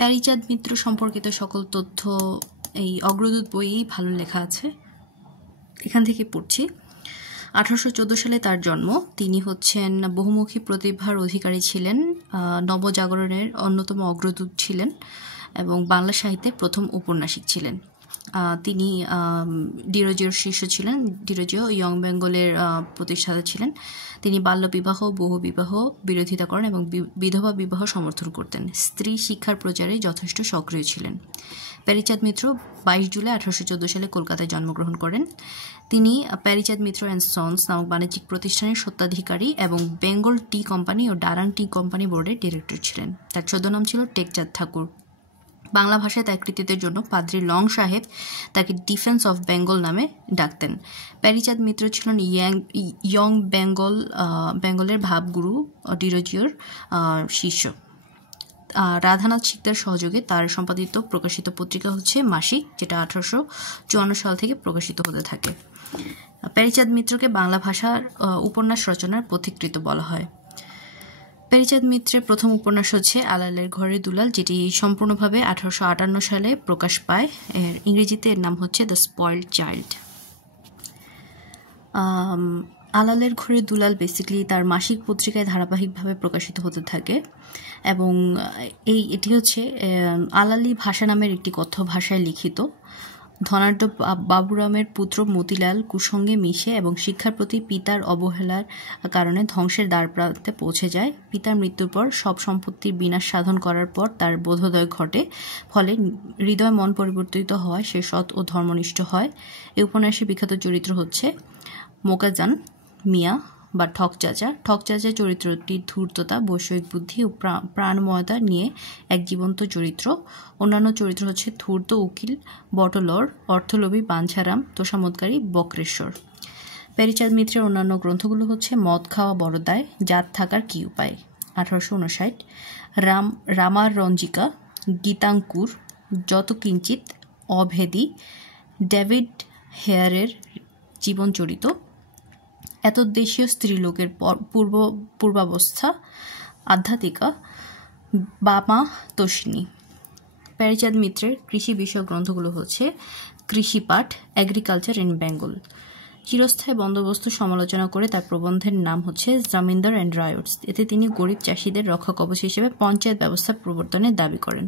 প্যারীচাঁদ মিত্র সম্পর্কিত সকল তথ্য এই অগ্রদূত বইয়েই ভালো লেখা আছে। এখান থেকে পড়ছি। 1814 সালে তার জন্ম। তিনি হচ্ছেন বহুমুখী প্রতিভার অধিকারী ছিলেন, নবজাগরণের অন্যতম অগ্রদূত ছিলেন এবং বাংলা সাহিত্যে প্রথম ঔপন্যাসিক ছিলেন। তিনি ডিরোজিওর শিষ্য ছিলেন। ডিরোজিও ইয়ং বেঙ্গলের প্রতিষ্ঠাতা ছিলেন। তিনি বাল্যবিবাহ, বহুবিবাহ বিরোধিতা করেন এবং বিধবা বিবাহ সমর্থন করতেন। স্ত্রী শিক্ষার প্রচারে যথেষ্ট সক্রিয় ছিলেন। প্যারীচাঁদ মিত্র 22 জুলাই 1814 সালে কলকাতায় জন্মগ্রহণ করেন। তিনি প্যারীচাঁদ মিত্র অ্যান্ড সন্স নামক বাণিজ্যিক প্রতিষ্ঠানের স্বত্বাধিকারী এবং বেঙ্গল টি কোম্পানি ও ডারাং টি কোম্পানি বোর্ডের ডিরেক্টর ছিলেন। তার ছদ্মনাম ছিল টেকচাঁদ ঠাকুর। বাংলা ভাষায় তার কৃতিত্বের জন্য পাদ্রী লং সাহেব তাকে ডিফেন্স অফ বেঙ্গল নামে ডাকতেন। প্যারীচাঁদ মিত্র ছিলেন ইয়ং বেঙ্গলের ভাবগুরু ডিরোজিওর শিষ্য। রাধানাথ শিকদার সহযোগে তার সম্পাদিত প্রকাশিত পত্রিকা হচ্ছে মাসিক, যেটা 1854 সাল থেকে প্রকাশিত হতে থাকে। প্যারীচাঁদ মিত্রকে বাংলা ভাষার উপন্যাস রচনার পথিকৃৎ বলা হয়। প্যারীচাঁদ মিত্রের প্রথম উপন্যাস হচ্ছে আলালের ঘরের দুলাল, যেটি সম্পূর্ণভাবে 1858 সালে প্রকাশ পায়। ইংরেজিতে এর নাম হচ্ছে দ্য স্পয়েলড চাইল্ড। আলালের ঘরের দুলাল বেসিক্যালি তার মাসিক পত্রিকায় ধারাবাহিকভাবে প্রকাশিত হতে থাকে এবং এটি হচ্ছে আলালি ভাষা নামের একটি কথ্য ভাষায় লিখিত। ধনাঢ্য বাবুরামের পুত্র মতিলাল কুসঙ্গে মিশে এবং শিক্ষার প্রতি পিতার অবহেলার কারণে ধ্বংসের দ্বারপ্রান্তে পৌঁছে যায়। পিতার মৃত্যুর পর সব সম্পত্তির বিনাশ সাধন করার পর তার বোধোদয় ঘটে, ফলে হৃদয় মন পরিবর্তিত হওয়ায় সে সৎ ও ধর্মনিষ্ঠ হয়। এই উপন্যাসের বিখ্যাত চরিত্র হচ্ছে মোকাজান মিয়া বা ঠকচাচা। ঠকচাচা চরিত্রটি ধূর্ততা, বৈষয়িক বুদ্ধি ও প্রাণময়তা নিয়ে এক জীবন্ত চরিত্র। অন্যান্য চরিত্র হচ্ছে ধূর্ত উকিল বটলর, অর্থলোভী বাঞ্ছারাম, তোষামোদকারী বক্রেশ্বর। প্যারীচাঁদ মিত্রের অন্যান্য গ্রন্থগুলো হচ্ছে মদ খাওয়া বড় দায়, জাত থাকার কি উপায় 1859, রামার রঞ্জিকা, গীতাঙ্কুর, যত কিঞ্চিত, অভেদী, ডেভিড হেয়ারের জীবনচরিত, এতদ্দেশীয় স্ত্রীলোকের পূর্বাবস্থা, আধ্যাত্মিকা, বামা তোষিনী। প্যারীচাঁদ মিত্রের কৃষি বিষয়ক গ্রন্থগুলো হচ্ছে কৃষিপাঠ, এগ্রিকালচার ইন বেঙ্গল। চিরস্থায়ী বন্দোবস্ত সমালোচনা করে তার প্রবন্ধের নাম হচ্ছে জমিদার অ্যান্ড রায়টস। এতে তিনি গরিব চাষিদের রক্ষা কবচ হিসেবে পঞ্চায়েত ব্যবস্থা প্রবর্তনের দাবি করেন।